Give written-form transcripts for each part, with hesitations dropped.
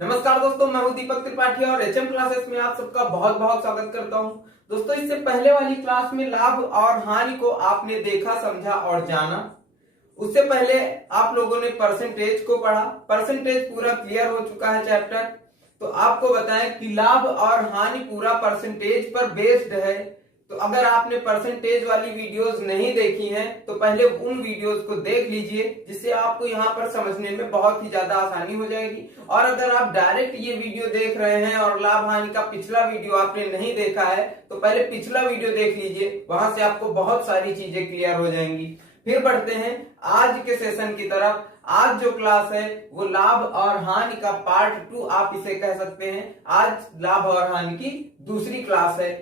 नमस्कार दोस्तों, मैं हूं दीपक त्रिपाठी और एचएम क्लासेस में आप सबका बहुत बहुत स्वागत करता हूं। दोस्तों, इससे पहले वाली क्लास में लाभ और हानि को आपने देखा, समझा और जाना। उससे पहले आप लोगों ने परसेंटेज को पढ़ा। परसेंटेज पूरा क्लियर हो चुका है चैप्टर। तो आपको बताएं कि लाभ और हानि पूरा परसेंटेज पर बेस्ड है। तो अगर आपने परसेंटेज वाली वीडियोस नहीं देखी हैं तो पहले उन वीडियोस को देख लीजिए, जिससे आपको यहाँ पर समझने में बहुत ही ज्यादा आसानी हो जाएगी। और अगर आप डायरेक्ट ये वीडियो देख रहे हैं और लाभ हानि का पिछला वीडियो आपने नहीं देखा है तो पहले पिछला वीडियो देख लीजिए, वहां से आपको बहुत सारी चीजें क्लियर हो जाएंगी। फिर बढ़ते हैं आज के सेशन की तरफ। आज जो क्लास है वो लाभ और हानि का पार्ट 2 आप इसे कह सकते हैं। आज लाभ और हानि की दूसरी क्लास है।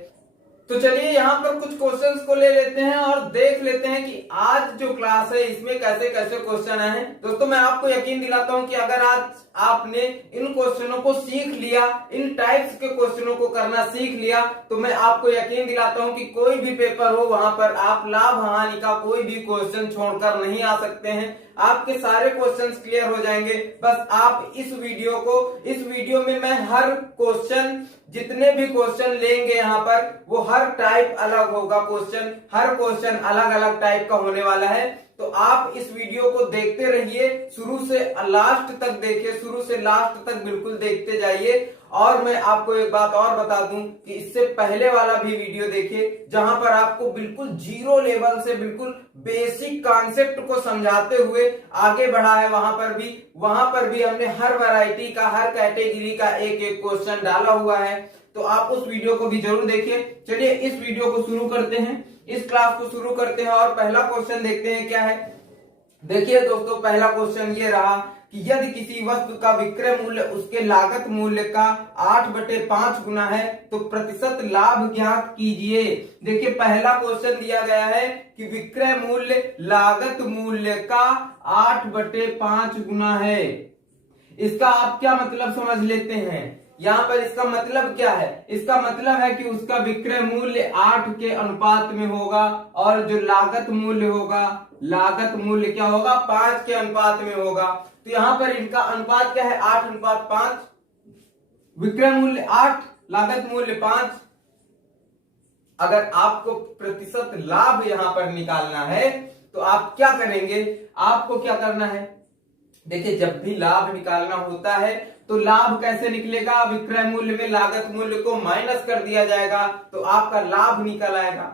तो चलिए यहाँ पर कुछ क्वेश्चंस को ले लेते हैं और देख लेते हैं कि आज जो क्लास है इसमें कैसे कैसे क्वेश्चन आए हैं। दोस्तों, मैं आपको यकीन दिलाता हूं कि अगर आज आपने इन क्वेश्चनों को सीख लिया, इन टाइप्स के क्वेश्चनों को करना सीख लिया, तो मैं आपको यकीन दिलाता हूं कि कोई भी पेपर हो वहां पर आप लाभ हानि का कोई भी क्वेश्चन छोड़कर नहीं आ सकते हैं। आपके सारे क्वेश्चंस क्लियर हो जाएंगे। बस आप इस वीडियो में मैं हर क्वेश्चन, जितने भी क्वेश्चन लेंगे यहाँ पर, वो हर टाइप अलग होगा। हर क्वेश्चन अलग अलग टाइप का होने वाला है। तो आप इस वीडियो को देखते रहिए, शुरू से लास्ट तक देखिए, शुरू से लास्ट तक बिल्कुल देखते जाइए। और मैं आपको एक बात और बता दूं कि इससे पहले वाला भी वीडियो देखिए, जहां पर आपको बिल्कुल जीरो लेवल से बिल्कुल बेसिक कॉन्सेप्ट को समझाते हुए आगे बढ़ा है। वहां पर भी हमने हर वैरायटी का, हर कैटेगरी का एक एक क्वेश्चन डाला हुआ है। तो आप उस वीडियो को भी जरूर देखिए। चलिए इस वीडियो को शुरू करते हैं, इस क्लास को शुरू करते हैं और पहला क्वेश्चन देखते हैं क्या है। देखिए दोस्तों, पहला क्वेश्चन ये रहा कि यदि किसी वस्तु का विक्रय मूल्य उसके लागत मूल्य का 8/5 गुना है तो प्रतिशत लाभ ज्ञात कीजिए। देखिए, पहला क्वेश्चन दिया गया है कि विक्रय मूल्य लागत मूल्य का 8/5 गुना है। इसका आप क्या मतलब समझ लेते हैं? यहाँ पर इसका मतलब क्या है? इसका मतलब है कि उसका विक्रय मूल्य 8 के अनुपात में होगा और जो लागत मूल्य होगा, लागत मूल्य क्या होगा? 5 के अनुपात में होगा। तो यहाँ पर इनका अनुपात क्या है? 8:5। विक्रय मूल्य 8, लागत मूल्य 5। अगर आपको प्रतिशत लाभ यहाँ पर निकालना है तो आप क्या करेंगे? आपको क्या करना है? देखिए, जब भी लाभ निकालना होता है तो लाभ कैसे निकलेगा? विक्रय मूल्य में लागत मूल्य को माइनस कर दिया जाएगा तो आपका लाभ निकल आएगा।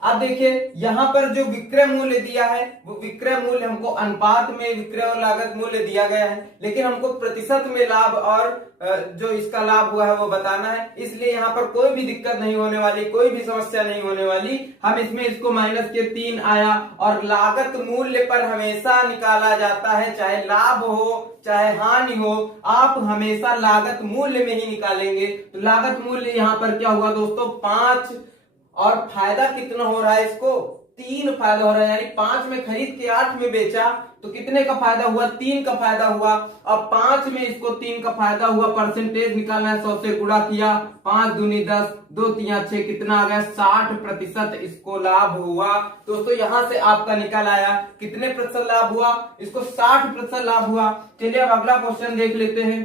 अब देखिए, यहां पर जो विक्रय मूल्य दिया है वो विक्रय मूल्य हमको अनुपात में विक्रय और लागत मूल्य दिया गया है, लेकिन हमको प्रतिशत में लाभ और जो इसका लाभ हुआ है वो बताना है। इसलिए यहाँ पर कोई भी दिक्कत नहीं होने वाली, कोई भी समस्या नहीं होने वाली। हम इसमें इसको माइनस के 3 आया। और लागत मूल्य पर हमेशा निकाला जाता है, चाहे लाभ हो चाहे हानि हो, आप हमेशा लागत मूल्य में ही निकालेंगे। तो लागत मूल्य यहाँ पर क्या हुआ दोस्तों? 5। और फायदा कितना हो रहा है इसको? 3 फायदा हो रहा है। यानी 5 में खरीद के 8 में बेचा तो कितने का फायदा हुआ? 3 का फायदा हुआ। अब 5 में इसको 3 का फायदा हुआ। परसेंटेज निकालना है, 100 से गुणा किया, 5 दूनी 10, 2 तिया 6, कितना आ गया? 60% इसको लाभ हुआ। दोस्तों, यहां से आपका निकल आया कितने प्रतिशत लाभ हुआ? इसको 60% लाभ हुआ। चलिए अब अगला क्वेश्चन देख लेते हैं।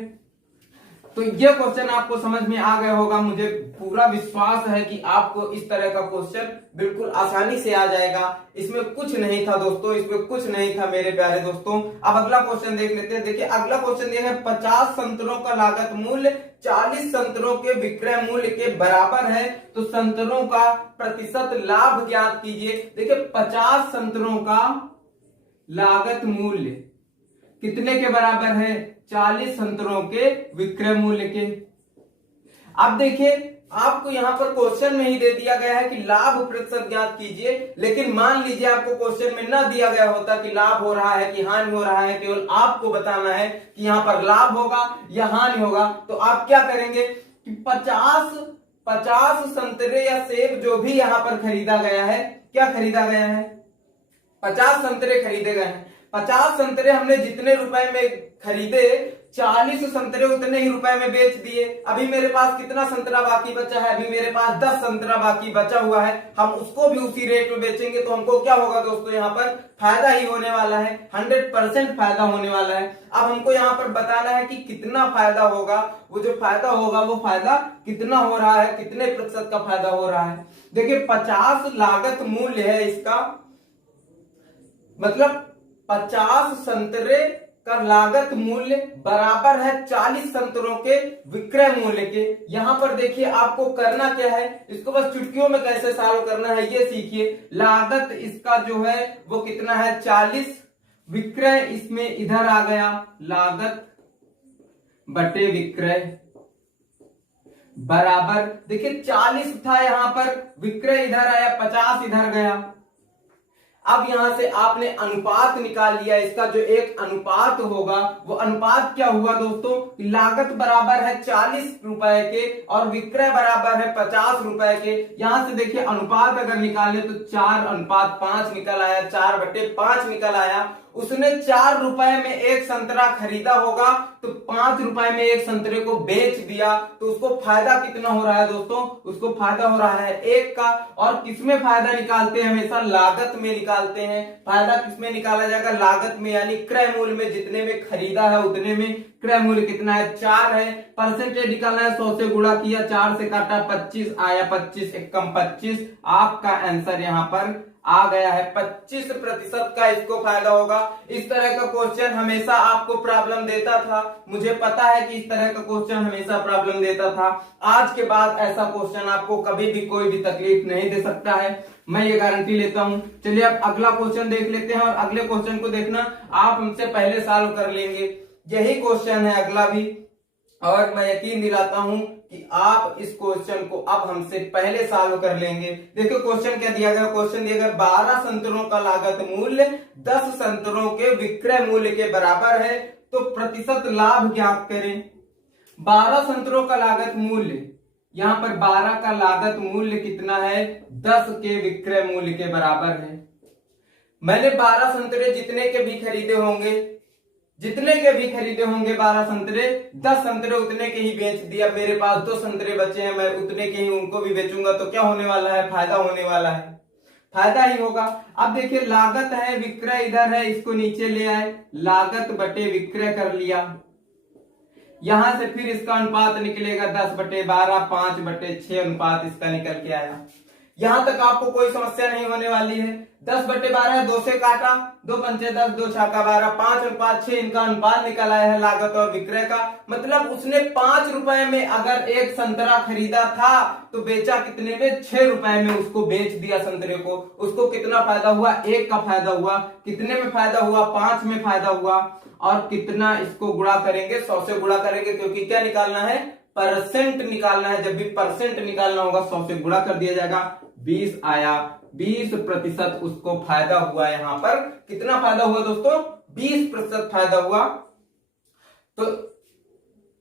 तो ये क्वेश्चन आपको समझ में आ गया होगा। मुझे पूरा विश्वास है कि आपको इस तरह का क्वेश्चन बिल्कुल आसानी से आ जाएगा। इसमें कुछ नहीं था दोस्तों, इसमें कुछ नहीं था मेरे प्यारे दोस्तों। अब अगला क्वेश्चन देख लेते हैं। देखिए, अगला क्वेश्चन ये है, 50 संतरों का लागत मूल्य 40 संतरों के विक्रय मूल्य के बराबर है तो संतरों का प्रतिशत लाभ ज्ञात कीजिए। देखिए, 50 संतरों का लागत मूल्य कितने के बराबर है? 40 संतरों के विक्रय मूल्य के। अब देखिए, आपको यहां पर क्वेश्चन में ही दे दिया गया है कि लाभ प्रतिशत ज्ञात कीजिए, लेकिन मान लीजिए आपको क्वेश्चन में ना दिया गया होता कि लाभ हो रहा है कि हानि हो रहा है, केवल आपको बताना है कि यहां पर लाभ होगा या हानि होगा। तो आप क्या करेंगे कि 50 संतरे या सेब जो भी यहां पर खरीदा गया है, क्या खरीदा गया है? 50 संतरे खरीदे गए हैं। 50 संतरे हमने जितने रुपए में खरीदे 40 संतरे उतने ही रुपए में बेच दिए। अभी मेरे पास कितना संतरा बाकी बचा है? अभी मेरे पास 10 संतरा बाकी बचा हुआ है। हम उसको भी उसी रेट में बेचेंगे तो हमको क्या होगा दोस्तों? यहाँ पर फायदा ही होने वाला है, 100% फायदा होने वाला है। अब हमको यहाँ पर बताना है कि कितना फायदा होगा, वो जो फायदा होगा वो फायदा कितना हो रहा है, कितने प्रतिशत का फायदा हो रहा है। देखिए 50 लागत मूल्य है इसका, मतलब 50 संतरे का लागत मूल्य बराबर है 40 संतरों के विक्रय मूल्य के। यहां पर देखिए आपको करना क्या है, इसको बस चुटकियों में कैसे सॉल्व करना है ये सीखिए। लागत इसका जो है वो कितना है? 40, विक्रय इसमें इधर आ गया, लागत बटे विक्रय बराबर, देखिए 40 था यहां पर, विक्रय इधर आया, 50 इधर गया। अब यहां से आपने अनुपात निकाल लिया, इसका जो एक अनुपात होगा वो अनुपात क्या हुआ दोस्तों? लागत बराबर है 40 रुपए के और विक्रय बराबर है 50 रुपए के। यहां से देखिए अनुपात अगर निकाले तो 4:5 निकल आया, 4/5 निकल आया। उसने 4 रुपए में एक संतरा खरीदा होगा तो 5 रुपए में एक संतरे को बेच दिया, तो उसको फायदा कितना हो रहा है दोस्तों? उसको फायदा हो रहा है 1 का। और किसमें फायदा निकालते हैं? हमेशा लागत में निकालते हैं। फायदा किसमें निकाला जाएगा? लागत में, यानी क्रय मूल्य में। जितने में खरीदा है उतने में क्रय मूल्य कितना है? 4 है। परसेंटेज निकालना है, 100 से गुणा किया, 4 से काटा 25 आया, 25 एकम 25। आपका आंसर यहाँ पर आ गया है 25% का इसको फायदा होगा। इस तरह का क्वेश्चन हमेशा आपको प्रॉब्लम देता था, मुझे पता है कि इस तरह का क्वेश्चन हमेशा प्रॉब्लम देता था। आज के बाद ऐसा क्वेश्चन आपको कभी भी कोई भी तकलीफ नहीं दे सकता है, मैं ये गारंटी लेता हूं। चलिए अब अगला क्वेश्चन देख लेते हैं और अगले क्वेश्चन को देखना आप हमसे पहले सॉल्व कर लेंगे। यही क्वेश्चन है अगला भी, और मैं यकीन दिलाता हूं कि आप इस क्वेश्चन को अब हमसे पहले सॉल्व कर लेंगे। देखो क्वेश्चन क्या दिया गया? क्वेश्चन दिया गया 12 संतरों का लागत मूल्य 10 संतरों के विक्रय मूल्य के बराबर है, तो प्रतिशत लाभ ज्ञात करें। 12 संतरों का लागत मूल्य, यहां पर 12 का लागत मूल्य कितना है? 10 के विक्रय मूल्य के बराबर है। मैंने 12 संतरे जितने के भी खरीदे होंगे, 12 संतरे, 10 संतरे उतने के ही बेच दिया। मेरे पास 2 संतरे बचे हैं, मैं उतने के ही उनको भी बेचूंगा, तो क्या होने वाला है? फायदा होने वाला है, फायदा ही होगा। अब देखिए लागत है, विक्रय इधर है, इसको नीचे ले आए, लागत बटे विक्रय कर लिया। यहां से फिर इसका अनुपात निकलेगा 10/12, 5/6 अनुपात इसका निकल के आया। यहां तक आपको कोई समस्या नहीं होने वाली है। 10/12 2 से काटा, 2 पंचे 10, 2 छाका 12, 5:6 इनका अनुपात निकल आया है लागत और विक्रय का। मतलब उसने 5 रुपए में अगर एक संतरा खरीदा था तो बेचा कितने में? 6 रुपए में उसको बेच दिया संतरे को। उसको कितना फायदा हुआ? 1 का फायदा हुआ। कितने में फायदा हुआ? 5 में फायदा हुआ। और कितना इसको गुणा करेंगे? 100 से गुणा करेंगे, क्योंकि क्या निकालना है? परसेंट निकालना है। जब भी परसेंट निकालना होगा 100 से गुणा कर दिया जाएगा। 20 आया, 20% उसको फायदा हुआ। यहां पर कितना फायदा हुआ दोस्तों? 20% फायदा हुआ। तो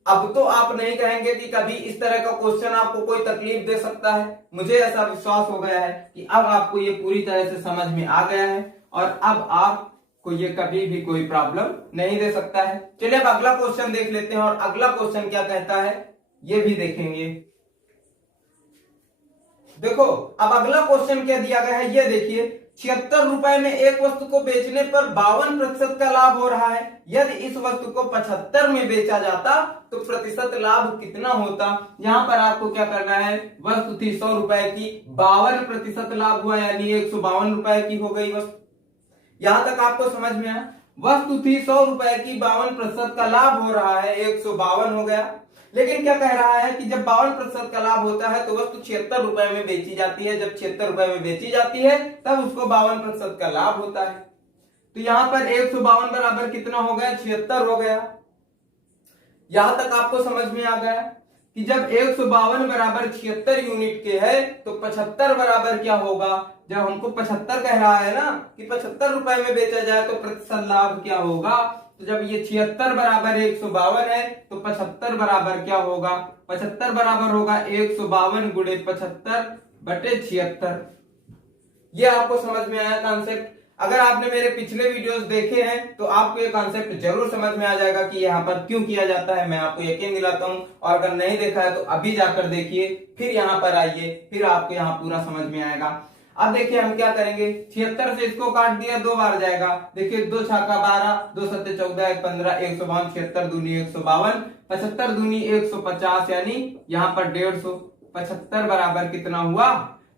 अब तो आप नहीं कहेंगे कि कभी इस तरह का क्वेश्चन आपको कोई तकलीफ दे सकता है। मुझे ऐसा विश्वास हो गया है कि अब आपको ये पूरी तरह से समझ में आ गया है और अब आपको ये कभी भी कोई प्रॉब्लम नहीं दे सकता है। चलिए अब अगला क्वेश्चन देख लेते हैं और अगला क्वेश्चन क्या कहता है ये भी देखेंगे। देखो अब अगला क्वेश्चन क्या दिया गया है ये देखिए। 76 रुपए में एक वस्तु को बेचने पर 52% का लाभ हो रहा है। यदि इस वस्तु को 75 में बेचा जाता तो प्रतिशत लाभ कितना होता? यहां पर आपको क्या करना है? वस्तु थी 100 रुपए की, 52% लाभ हुआ, यानी 152 रुपए की हो गई वस्तु। यहां तक आपको समझ में आया? वस्तु थी 100 रुपए की, 52% का लाभ हो रहा है, 152 हो गया। लेकिन क्या कह रहा है कि जब 52% का लाभ होता है तो वस्तु 76 रुपए में बेची जाती है। जब 76 रुपए में बेची जाती है तब उसको 52% का लाभ होता है। तो यहां पर 152 बराबर कितना हो गया? 76 हो गया। यहां तक आपको समझ में आ गया कि जब 152 बराबर 76 यूनिट के है तो 75 बराबर क्या होगा? जब हमको 75 कह रहा है ना कि 75 रुपए में बेचा जाए तो प्रतिशत लाभ क्या होगा? तो जब ये 76 बराबर 152 है तो 75 बराबर क्या होगा? 75 बराबर होगा 152 गुणे 75/76। ये आपको समझ में आया कॉन्सेप्ट। अगर आपने मेरे पिछले वीडियोस देखे हैं तो आपको ये कॉन्सेप्ट जरूर समझ में आ जाएगा कि यहाँ पर क्यों किया जाता है। मैं आपको यकीन दिलाता हूँ, और अगर नहीं देखा है तो अभी जाकर देखिए, फिर यहाँ पर आइए, फिर आपको यहाँ पूरा समझ में आएगा। अब देखिए हम क्या करेंगे, 76 से इसको काट दिया, 2 बार जाएगा। देखिए 2 छक्का 12, 2 सत्ते 14, 1 15, 152, 76 दूनी 152, 75 दूनी 150, यानी यहाँ पर 150। 75 बराबर कितना हुआ,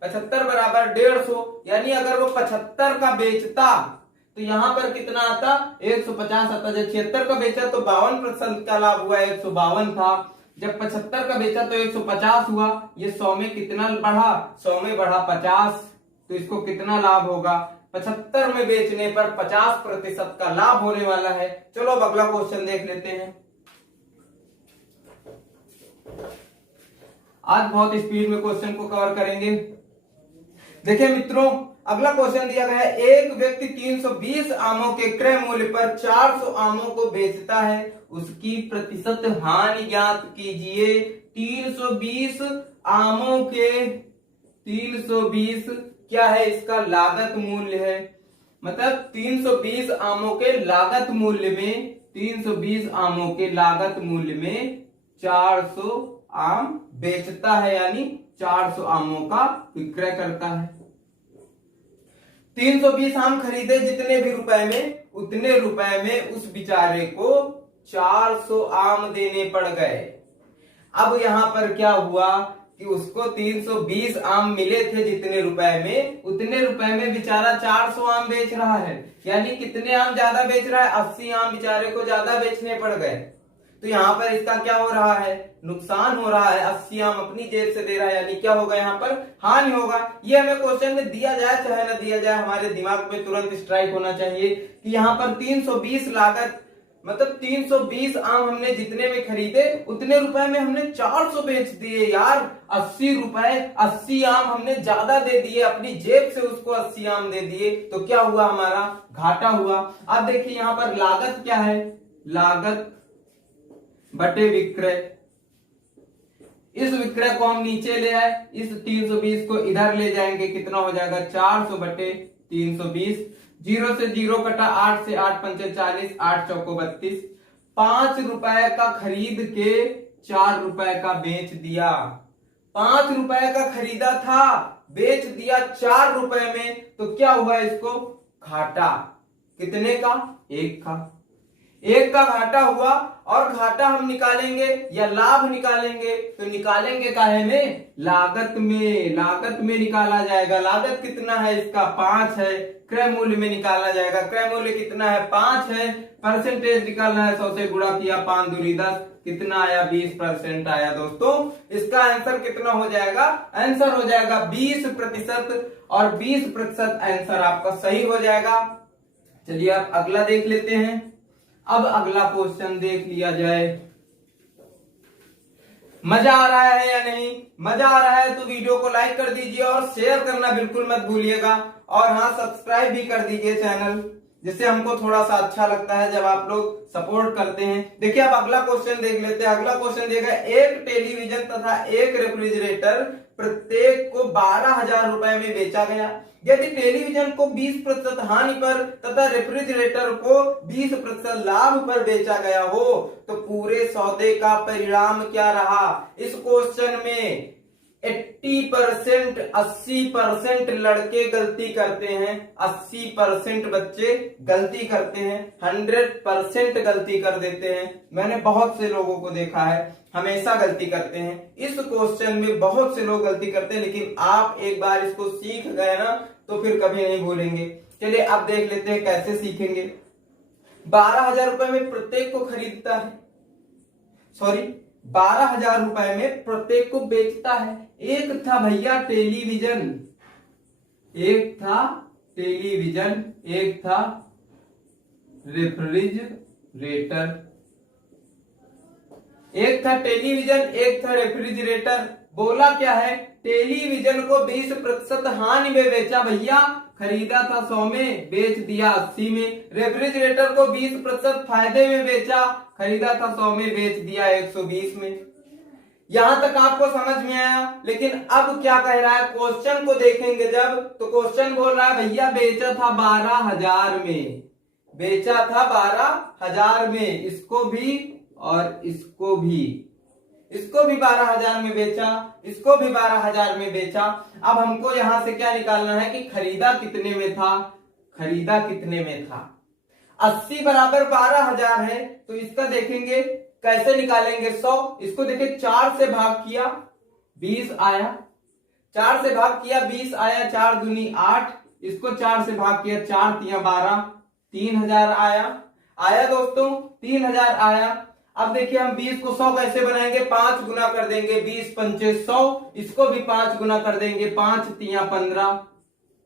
75 बराबर 150, यानी अगर वो 75 का बेचता तो यहाँ पर कितना आता, 150 आता। जब 76 का बेचा तो 52% का लाभ हुआ, 152 था। जब 75 का बेचा तो 150 हुआ। ये 100 में कितना बढ़ा, 100 में बढ़ा 50, तो इसको कितना लाभ होगा, 75 में बेचने पर 50% का लाभ होने वाला है। चलो अब अगला क्वेश्चन देख लेते हैं। आज बहुत स्पीड में क्वेश्चन को कवर करेंगे। देखिए मित्रों, अगला क्वेश्चन दिया गया है, एक व्यक्ति 320 आमों के क्रय मूल्य पर 400 आमों को बेचता है, उसकी प्रतिशत हानि ज्ञात कीजिए। 320 आमों के 320 क्या है, इसका लागत मूल्य है। मतलब 320 आमों के लागत मूल्य में, 320 आमों के लागत मूल्य में 400 आम बेचता है, यानी 400 आमों का विक्रय करता है। 320 आम खरीदे जितने भी रुपए में, उतने रुपए में उस बेचारे को 400 आम देने पड़ गए। अब यहां पर क्या हुआ कि उसको 320 आम मिले थे जितने रुपए में, उतने रुपए में बेचारा 400 आम बेच रहा है, यानी कितने आम ज्यादा बेच रहा है, 80 आम बेचारे को ज्यादा बेचने पड़ गए। तो यहाँ पर इसका क्या हो रहा है, नुकसान हो रहा है। 80 आम अपनी जेब से दे रहा है, यानी क्या होगा, यहाँ पर हानि होगा। ये हमें क्वेश्चन में दिया जाए चाहे ना दिया जाए, हमारे दिमाग में तुरंत स्ट्राइक होना चाहिए कि यहाँ पर 320 लागत, मतलब 320 आम हमने जितने में खरीदे उतने रुपए में हमने 400 बेच दिए। यार 80 रुपए, 80 आम हमने ज्यादा दे दिए, अपनी जेब से उसको 80 आम दे दिए, तो क्या हुआ, हमारा घाटा हुआ। अब देखिए यहाँ पर लागत क्या है, लागत बटे विक्रय। इस विक्रय को हम नीचे ले आए, इस 320 को इधर ले जाएंगे, कितना हो जाएगा, 400 बटे 320। 0 से 0 कटा, 8 से 8 पंचे 40, 8 चौको 32। 5 रुपए का खरीद के 4 रुपए का बेच दिया। 5 रुपए का खरीदा था, बेच दिया 4 रुपए में, तो क्या हुआ, इसको घाटा। कितने का, 1 का। 1 का घाटा हुआ। और घाटा हम निकालेंगे या लाभ निकालेंगे, तो निकालेंगे काहे में, लागत में। लागत में निकाला जाएगा। लागत कितना है इसका, 5 है। क्रय मूल्य में निकाला जाएगा। क्रय मूल्य कितना है, 5 है। परसेंटेज निकालना है, 100 से गुणा किया, 5 दूनी 10, कितना आया, 20% आया। दोस्तों इसका आंसर कितना हो जाएगा, आंसर हो जाएगा 20%, और 20% आंसर आपका सही हो जाएगा। चलिए अब अगला देख लेते हैं। अब अगला क्वेश्चन देख लिया जाए। मजा आ रहा है या नहीं, मजा आ रहा है तो वीडियो को लाइक कर दीजिए और शेयर करना बिल्कुल मत भूलिएगा, और हाँ सब्सक्राइब भी कर दीजिए चैनल, जिससे हमको थोड़ा सा अच्छा लगता है जब आप लोग सपोर्ट करते हैं। देखिए अब अगला क्वेश्चन देख लेते हैं। अगला क्वेश्चन देगा, एक टेलीविजन तथा एक रेफ्रिजरेटर प्रत्येक को 12,000 रुपए में बेचा गया। यदि टेलीविजन को 20% हानि पर तथा रेफ्रिजरेटर को 20% लाभ पर बेचा गया हो, तो पूरे सौदे का परिणाम क्या रहा। इस क्वेश्चन में 80%, 80% लड़के गलती करते हैं, 80% बच्चे गलती करते हैं, 100% गलती कर देते हैं। मैंने बहुत से लोगों को देखा है, हमेशा गलती करते हैं। इस क्वेश्चन में बहुत से लोग गलती करते हैं, लेकिन आप एक बार इसको सीख गए ना तो फिर कभी नहीं भूलेंगे। चलिए अब देख लेते हैं कैसे सीखेंगे। 12,000 रुपए में प्रत्येक को खरीदता है, 12,000 रुपए में प्रत्येक को बेचता है। एक था भैया टेलीविजन, एक था टेलीविजन, एक था रेफ्रिजरेटर। एक था टेलीविजन, एक था रेफ्रिजरेटर। बोला क्या है, टेलीविजन को 20% हानि में बेचा भैया, खरीदा था 100 में, बेच दिया 80 में। रेफ्रिजरेटर को 20% फायदे में बेचा, खरीदा था 100 में, बेच दिया 120 में। यहां तक आपको समझ में आया। लेकिन अब क्या कह रहा है, क्वेश्चन को देखेंगे जब, तो क्वेश्चन बोल रहा है भैया बेचा था 12,000 में, बेचा था 12,000 में, इसको भी और इसको भी, इसको भी 12,000 में बेचा, इसको भी 12,000 में बेचा। अब हमको यहां से क्या निकालना है कि खरीदा कितने में था, खरीदा कितने में था। 80 बराबर 12,000 है, तो इसका देखेंगे कैसे निकालेंगे 100। इसको देखिए 4 से भाग किया 20 आया, 4 से भाग किया 20 आया, 4 दूनी 8, इसको 4 से भाग किया 4 तिया 12, 3,000 आया दोस्तों, 3,000 आया। अब देखिए हम 20 को 100 कैसे बनाएंगे, 5 गुना कर देंगे, 20 पंचे 100, इसको भी 5 गुना कर देंगे, 5 तिया 15,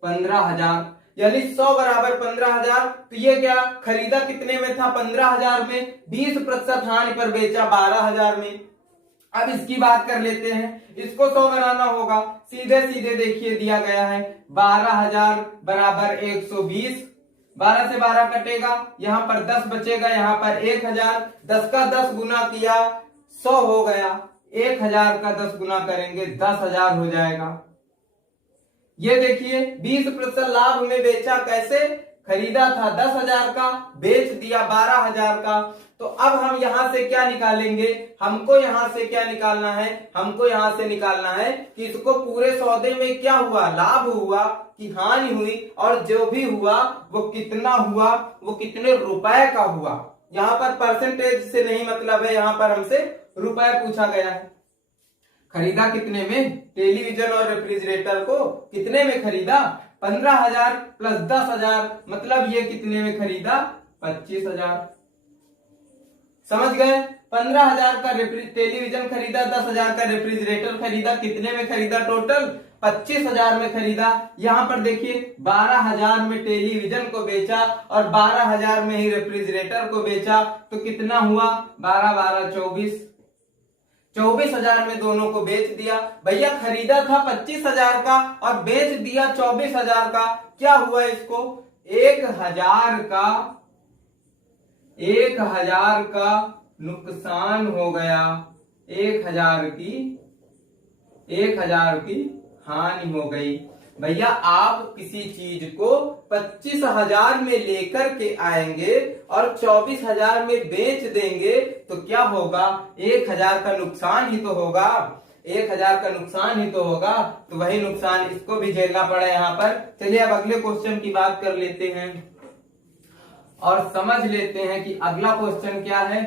15,000, यानी 100 बराबर 15,000। तो ये क्या खरीदा कितने में था, 15,000 में, 20% हानि पर बेचा 12,000 में। अब इसकी बात कर लेते हैं, इसको 100 बनाना होगा, सीधे सीधे देखिए दिया गया है 12,000 बराबर 120, 12 से 12 कटेगा, यहां पर 10 बचेगा, यहां पर 1,000, 10 का 10 गुना किया 100 हो गया, 1,000 का 10 गुना करेंगे 10,000 हो जाएगा। ये देखिए 20% लाभ में बेचा, कैसे खरीदा था 10,000 का, बेच दिया 12,000 का। तो अब हम यहां से क्या निकालेंगे, हमको यहां से क्या निकालना है, हमको यहां से निकालना है कि इसको पूरे सौदे में क्या हुआ, लाभ हुआ कि हानि हुई, और जो भी हुआ वो कितना हुआ, वो कितने रुपए का हुआ। यहां पर परसेंटेज से नहीं मतलब है, यहां पर हमसे रुपए पूछा गया है। खरीदा कितने में, टेलीविजन और रेफ्रिजरेटर को कितने में खरीदा, 15,000 प्लस 10,000, मतलब ये कितने में खरीदा, 25,000। समझ गए, 15,000 का टेलीविजन खरीदा, 10,000 का रेफ्रिजरेटर खरीदा, कितने में खरीदा, टोटल 25,000 में खरीदा। यहां पर देखिए 12,000 में टेलीविजन को बेचा और 12,000 में ही रेफ्रिजरेटर को बेचा, तो कितना हुआ, 12 12 24, 24,000 में दोनों को बेच दिया। भैया खरीदा था 25,000 का और बेच दिया 24,000 का, क्या हुआ इसको, 1,000 का नुकसान हो गया, 1,000 की हानि हो गई। भैया आप किसी चीज को 25,000 में लेकर के आएंगे और 24,000 में बेच देंगे, तो क्या होगा, 1,000 का नुकसान ही तो होगा, 1,000 का नुकसान ही तो होगा। तो वही नुकसान इसको भी झेलना पड़ा यहाँ पर। चलिए अब अगले क्वेश्चन की बात कर लेते हैं और समझ लेते हैं कि अगला क्वेश्चन क्या है।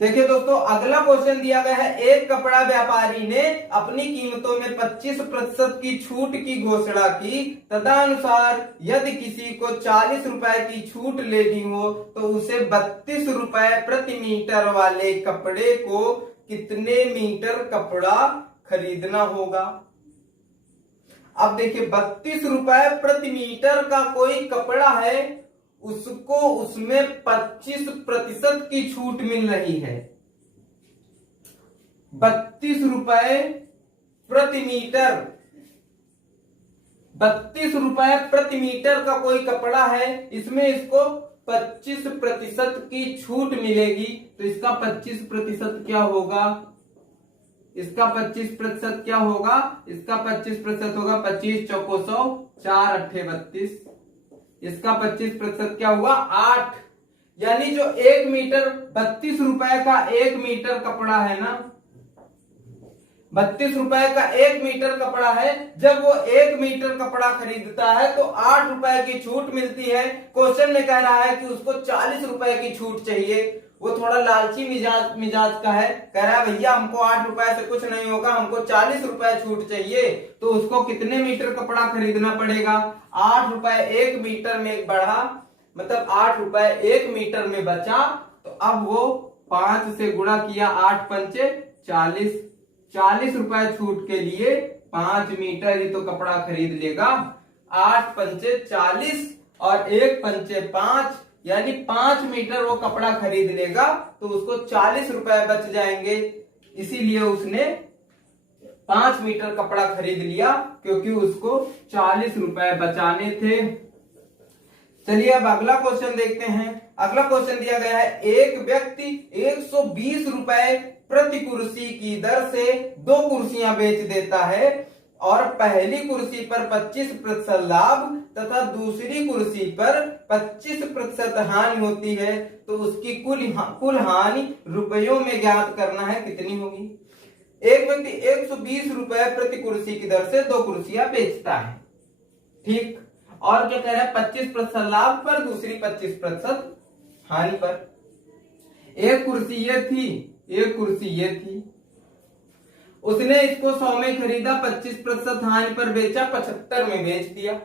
देखिए दोस्तों अगला क्वेश्चन दिया गया है, एक कपड़ा व्यापारी ने अपनी कीमतों में 25% की छूट की घोषणा की, तदनुसार यदि किसी को 40 रुपए की छूट लेनी हो तो उसे 32 रुपए प्रति मीटर वाले कपड़े को कितने मीटर कपड़ा खरीदना होगा। अब देखिए 32 रुपए प्रति मीटर का कोई कपड़ा है, उसको उसमें 25% की छूट मिल रही है। 32 रुपए प्रति मीटर, 32 रुपए प्रति मीटर का कोई कपड़ा है, इसमें इसको 25% की छूट मिलेगी, तो इसका 25% क्या होगा, इसका 25% क्या होगा, इसका 25% होगा 25 चौको 100, 4 अट्ठे 32, इसका 25% क्या हुआ 8। यानी जो 1 मीटर 32 रुपए का 1 मीटर कपड़ा है ना, 32 रुपए का 1 मीटर कपड़ा है, जब वो 1 मीटर कपड़ा खरीदता है तो 8 रुपए की छूट मिलती है। क्वेश्चन में कह रहा है कि उसको 40 रुपए की छूट चाहिए, वो थोड़ा लालची मिजाज का है, कह रहा है भैया हमको 8 रुपए से कुछ नहीं होगा, हमको 40 रुपए छूट चाहिए, तो उसको कितने मीटर कपड़ा खरीदना पड़ेगा, 8 रुपए 1 मीटर में बढ़ा, मतलब 8 रुपए 1 मीटर में बचा, तो अब वो 5 से गुणा किया, 8 पंचे 40, 40 रुपए छूट के लिए 5 मीटर ही तो कपड़ा खरीद लेगा। 8 पंचे 40 और 1 पंचे 5, यानी 5 मीटर वो कपड़ा खरीद लेगा, तो उसको 40 रुपए बच जाएंगे। इसीलिए उसने 5 मीटर कपड़ा खरीद लिया, क्योंकि उसको 40 रुपए बचाने थे। चलिए अब अगला क्वेश्चन देखते हैं। अगला क्वेश्चन दिया गया है, एक व्यक्ति 120 रुपए प्रति कुर्सी की दर से 2 कुर्सियां बेच देता है और पहली कुर्सी पर 25% लाभ तथा दूसरी कुर्सी पर 25% हानि होती है, तो उसकी कुल हानि रुपयों में ज्ञात करना है, कितनी होगी। एक व्यक्ति 120 रुपए प्रति कुर्सी की दर से 2 कुर्सियां बेचता है, ठीक, और क्या कह रहा है, 25% लाभ पर, दूसरी 25% हानि पर। एक कुर्सी ये थी, एक कुर्सी ये थी, उसने इसको 100 में खरीदा, 25% हानि पर बेचा, 75 में बेच दिया।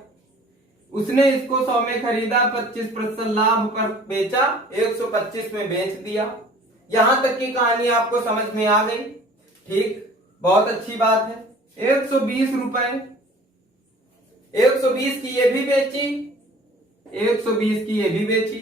उसने इसको 100 में खरीदा, 25% लाभ पर बेचा, 125 में बेच दिया। यहां तक की कहानी आपको समझ में आ गई, ठीक, बहुत अच्छी बात है। 120 रुपए, 120 की ये भी बेची, 120 की ये भी बेची।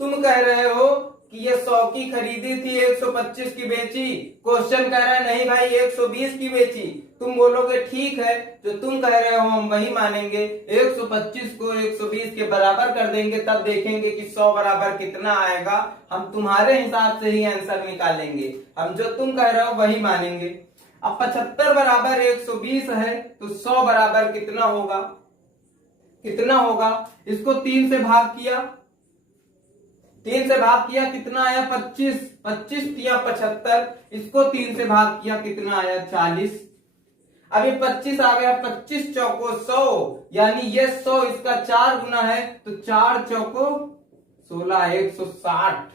तुम कह रहे हो कि ये 100 की खरीदी थी, 125 की बेची। क्वेश्चन कह रहा है नहीं भाई 120 की बेची। तुम बोलोगे ठीक है, जो तुम कह रहे हो हम वही मानेंगे, 125 को 120 के बराबर कर देंगे, तब देखेंगे कि 100 बराबर कितना आएगा। हम तुम्हारे हिसाब से ही आंसर निकालेंगे, हम जो तुम कह रहे हो वही मानेंगे। अब 75 बराबर 120 है, तो 100 बराबर कितना होगा, कितना होगा। इसको 3 से भाग किया, 3 से भाग किया, कितना आया 25, 25 या 75, इसको 3 से भाग किया, कितना आया 40। अभी 25 आ गया, 25 चौको 100, यानी ये 100 इसका 4 गुना है, तो 4 चौको 16, 160,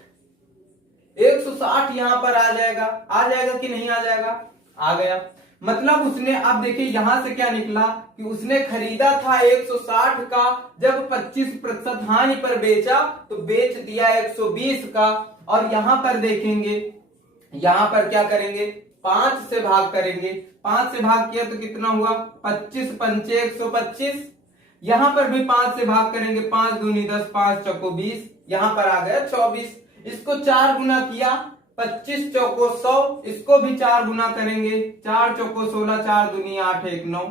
160 यहां पर आ जाएगा, आ जाएगा कि नहीं आ जाएगा, आ गया। मतलब उसने, अब देखिए यहां से क्या निकला कि उसने खरीदा था 160 का, जब 25% हानि पर बेचा तो बेच दिया 120 का। और यहां पर देखेंगे, यहां पर क्या करेंगे, 5 से भाग करेंगे, 5 से भाग किया तो कितना हुआ, 25 पंचे 125। यहां पर भी 5 से भाग करेंगे, 5 दूनी 10, 5 चौको 20, यहां पर आ गया 24। इसको 4 गुना किया, 25 चौको 100, इसको भी 4 गुना करेंगे, 4 चौको 16, 4 दूनी 8, 1 9।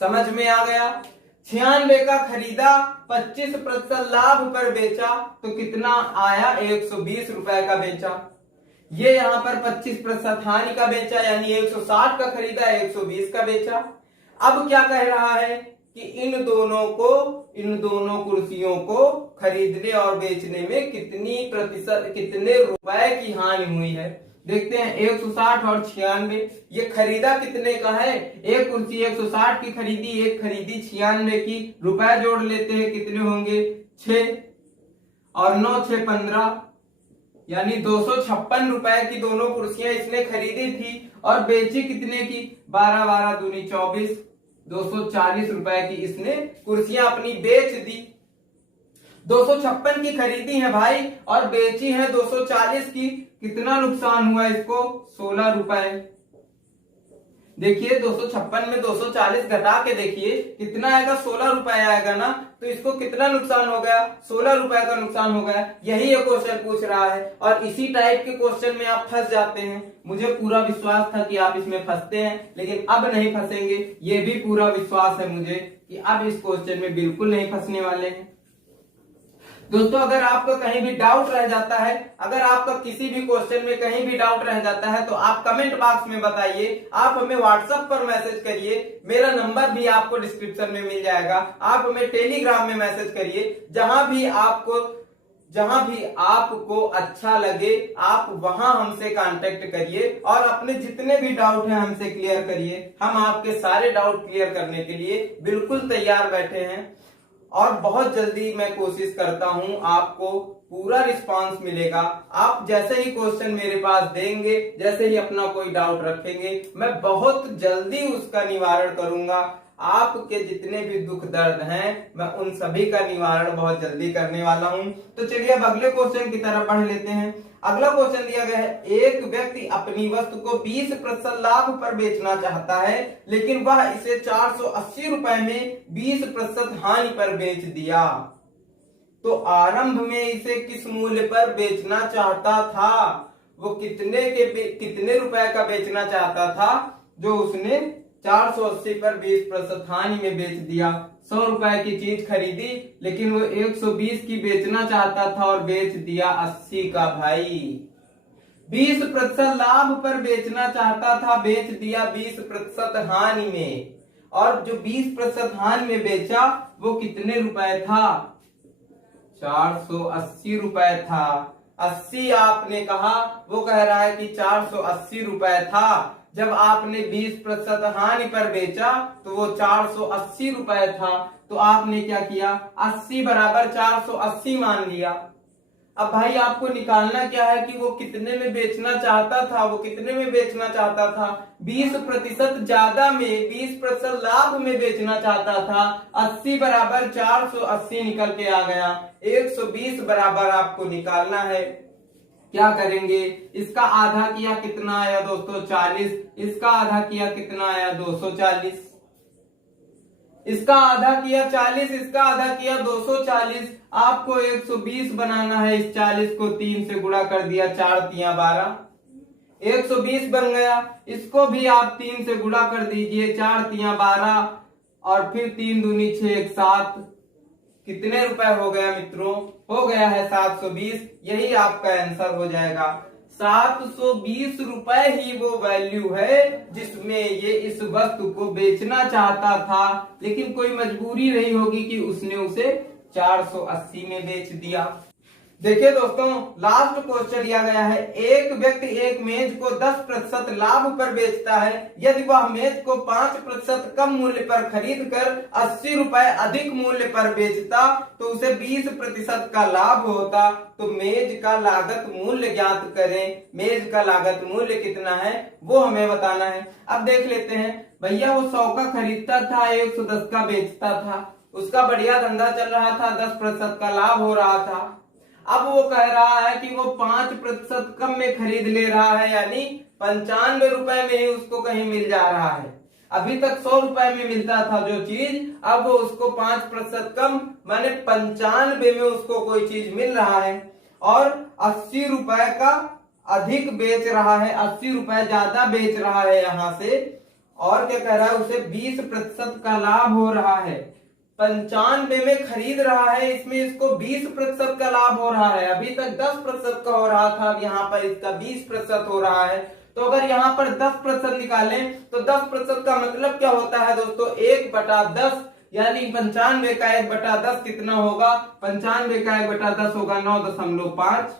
समझ में आ गया। 96 का खरीदा, 25% लाभ पर बेचा, तो कितना आया, 120 रुपए का बेचा। ये यहां पर 25% हानि का बेचा, यानी 160 का खरीदा, 120 का बेचा। अब क्या कह रहा है कि इन दोनों कुर्सियों को खरीदने और बेचने में कितने रुपए की हानि हुई है। देखते हैं, 160 और 96, ये खरीदा कितने का है, एक कुर्सी 160 की खरीदी, एक खरीदी 96 की। रुपए जोड़ लेते हैं, कितने होंगे, 6 और 9, 6 15, यानी 256 रुपए की दोनों कुर्सियां इसने खरीदी थी और बेची कितने की, 12, 12 दूनी 24, 240 रुपए की इसने कुर्सियां अपनी बेच दी। 256 की खरीदी है भाई और बेची है 240 की, कितना नुकसान हुआ इसको, 16 रुपए। देखिए 256 में 240 घटा के देखिए कितना आएगा, 16 रुपए आएगा ना, तो इसको कितना नुकसान हो गया, 16 रुपए का नुकसान हो गया। यही ये क्वेश्चन पूछ रहा है और इसी टाइप के क्वेश्चन में आप फंस जाते हैं। मुझे पूरा विश्वास था कि आप इसमें फंसते हैं, लेकिन अब नहीं फंसेंगे, ये भी पूरा विश्वास है मुझे कि अब इस क्वेश्चन में बिल्कुल नहीं फंसने वाले हैं। दोस्तों अगर आपका कहीं भी डाउट रह जाता है, अगर आपका किसी भी क्वेश्चन में कहीं भी डाउट रह जाता है, तो आप कमेंट बॉक्स में बताइए, आप हमें व्हाट्सएप पर मैसेज करिए, मेरा नंबर भी आपको डिस्क्रिप्शन में मिल जाएगा। आप हमें टेलीग्राम में मैसेज करिए, जहां भी आपको अच्छा लगे आप वहां हमसे कांटेक्ट करिए और अपने जितने भी डाउट हैं हमसे क्लियर करिए। हम आपके सारे डाउट क्लियर करने के लिए बिल्कुल तैयार बैठे हैं और बहुत जल्दी मैं कोशिश करता हूं, आपको पूरा रिस्पांस मिलेगा। आप जैसे ही क्वेश्चन मेरे पास देंगे, जैसे ही अपना कोई डाउट रखेंगे, मैं बहुत जल्दी उसका निवारण करूंगा। आपके जितने भी दुख दर्द हैं, मैं उन सभी का निवारण बहुत जल्दी करने वाला हूं। तो चलिए अब अगले क्वेश्चन की तरफ बढ़ लेते हैं। अगला क्वेश्चन दिया गया है, एक व्यक्ति अपनी वस्तु को 20% लाभ पर बेचना चाहता है, लेकिन वह इसे 480 रुपए में 20% हानि पर बेच दिया, तो आरंभ में इसे किस मूल्य पर बेचना चाहता था। वो कितने रुपए का बेचना चाहता था जो उसने 480 पर 20% हानि में बेच दिया। 100 रुपए की चीज खरीदी लेकिन वो 120 की बेचना चाहता था और बेच दिया 80 का भाई। 20% लाभ पर बेचना चाहता था, बेच दिया 20% हानि में। और जो 20% हानि में बेचा वो कितने रुपए था? 480 रुपए था। 80 आपने कहा, वो कह रहा है कि 480 रुपए था। जब आपने 20% हानि पर बेचा तो वो 480 रुपए था। तो आपने क्या किया? 80 बराबर 480 मान लिया। अब भाई आपको निकालना क्या है कि वो कितने में बेचना चाहता था। वो कितने में बेचना चाहता था? 20% ज्यादा में, 20% लाभ में बेचना चाहता था। 80 बराबर 480 निकल के आ गया। 120 बराबर आपको निकालना है। क्या करेंगे? इसका आधा किया कितना आया दोस्तों? 40। इसका आधा किया कितना आया? 240। इसका आधा किया 40, इसका आधा किया 240। आपको 120 बनाना है। इस 40 को 3 से गुणा कर दिया, 4 तिया 12, 120 बन गया। इसको भी आप 3 से गुणा कर दीजिए, 4 तिया 12 और फिर 3 दूनी 6, 7। कितने रुपए हो गया मित्रों? हो गया है 720। यही आपका आंसर हो जाएगा। 720 रुपए ही वो वैल्यू है जिसमें ये इस वस्तु को बेचना चाहता था, लेकिन कोई मजबूरी रही होगी कि उसने उसे 480 में बेच दिया। देखिए दोस्तों, लास्ट क्वेश्चन दिया गया है। एक व्यक्ति एक मेज को 10% लाभ पर बेचता है। यदि वह मेज को 5% कम मूल्य पर खरीद कर 80 रुपए अधिक मूल्य पर बेचता तो उसे 20% का लाभ होता। तो मेज का लागत मूल्य ज्ञात करें। मेज का लागत मूल्य कितना है वो हमें बताना है। अब देख लेते हैं। भैया वो 100 का खरीदता था, 110 का बेचता था। उसका बढ़िया धंधा चल रहा था, 10% का लाभ हो रहा था। अब वो कह रहा है कि वो 5% कम में खरीद ले रहा है, यानी 95 रुपए में ही उसको कहीं मिल जा रहा है। अभी तक 100 रुपए में मिलता था जो चीज, अब वो उसको 5% कम माने 95 में उसको कोई चीज मिल रहा है और 80 रुपए का अधिक बेच रहा है, 80 रुपए ज्यादा बेच रहा है यहाँ से। और क्या कह रहा है? उसे 20% का लाभ हो रहा है। 95 में खरीद रहा है, इसमें इसको 20% का लाभ हो रहा है। अभी तक 10% का हो रहा था, अब यहाँ पर इसका 20% हो रहा है। तो अगर यहाँ पर 10% निकालें तो 10% का मतलब क्या होता है दोस्तों? 1/10, यानी 95 का 1/10 कितना होगा? 95 का 1/10 होगा 9.5।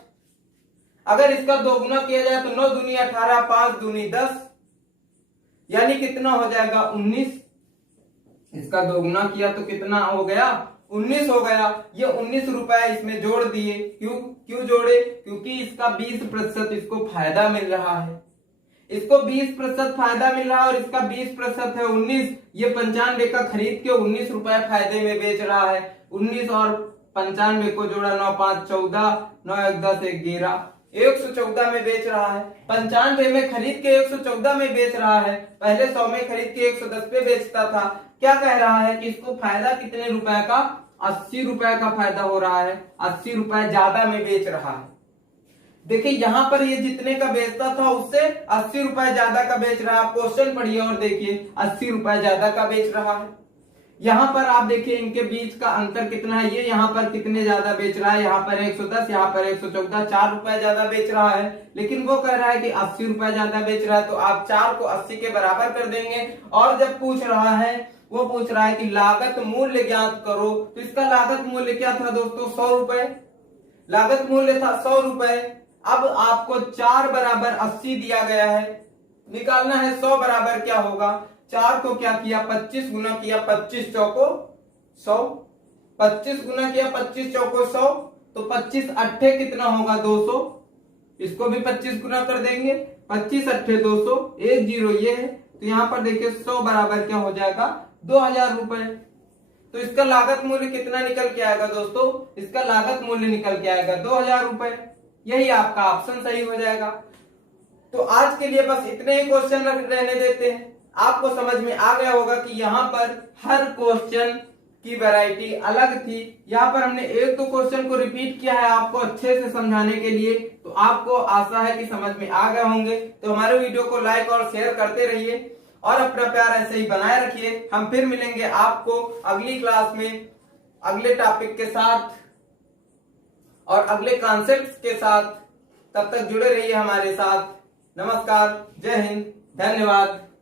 अगर इसका दोगुना किया जाए तो 9 दूनी 18, 5 दूनी 10, यानी कितना हो जाएगा? 19। इसका दोगुना किया तो कितना हो गया? 19 हो गया। ये 19 रुपए इसमें जोड़ दिए। क्यों जोड़े? क्योंकि इसका 20% इसको फायदा मिल रहा है। इसको 20% फायदा मिल रहा है और इसका 20% है 19। ये 95 का खरीद के 19 रुपए फायदे में बेच रहा है। 19 और 95 को जोड़ा, 9 5 14, 9 1 10 1 11, 114 में बेच रहा है। 95 में खरीद के 114 में बेच रहा है। पहले 100 में खरीद के 110 पे बेचता था। क्या कह रहा है कि इसको फायदा कितने रुपए का? 80 रुपए का फायदा हो रहा है। 80 रुपए ज्यादा में बेच रहा है। देखिए यहाँ पर ये जितने का बेचता था उससे 80 रुपए ज्यादा का बेच रहा है। आप क्वेश्चन पढ़िए और देखिए, 80 रुपए ज्यादा का बेच रहा है। यहाँ पर आप देखिए इनके बीच का अंतर कितना है। ये यहाँ पर कितने ज्यादा बेच रहा है? यहाँ पर 110, यहाँ पर 114, 4 रुपए ज्यादा बेच रहा है। लेकिन वो कह रहा है कि 80 रुपए ज्यादा बेच रहा है। तो आप 4 को 80 के बराबर कर देंगे। और जब पूछ रहा है, वो पूछ रहा है कि लागत मूल्य ज्ञात करो, तो इसका लागत मूल्य क्या था दोस्तों? 100 रुपए। लागत मूल्य था 100 रुपए। अब आपको 4 बराबर 80 दिया गया है, निकालना है 100 बराबर क्या होगा? 4 को क्या किया? 25 गुना किया, 25 चौको 100। 25 गुना किया, 25 चौको 100। तो 25 अट्ठे कितना होगा? 200। इसको भी 25 गुना कर देंगे, 25 अट्ठे 200, 1 0 ये है। तो यहाँ पर देखिए 100 बराबर क्या हो जाएगा? 2000 रुपए। तो इसका लागत मूल्य कितना निकल के आएगा दोस्तों? इसका लागत मूल्य निकल के आएगा 2000 रुपए। यही आपका ऑप्शन सही हो जाएगा। तो आज के लिए बस इतने ही क्वेश्चन रहने देते हैं। आपको समझ में आ गया होगा कि यहाँ पर हर क्वेश्चन की वैरायटी अलग थी। यहाँ पर हमने एक दो क्वेश्चन को रिपीट किया है आपको अच्छे से समझाने के लिए। तो आपको आशा है कि समझ में आ गए होंगे। तो हमारे वीडियो को लाइक और शेयर करते रहिए और अपना प्यार ऐसे ही बनाए रखिए। हम फिर मिलेंगे आपको अगली क्लास में अगले टॉपिक के साथ और अगले कॉन्सेप्ट्स के साथ। तब तक जुड़े रहिए हमारे साथ। नमस्कार, जय हिंद, धन्यवाद।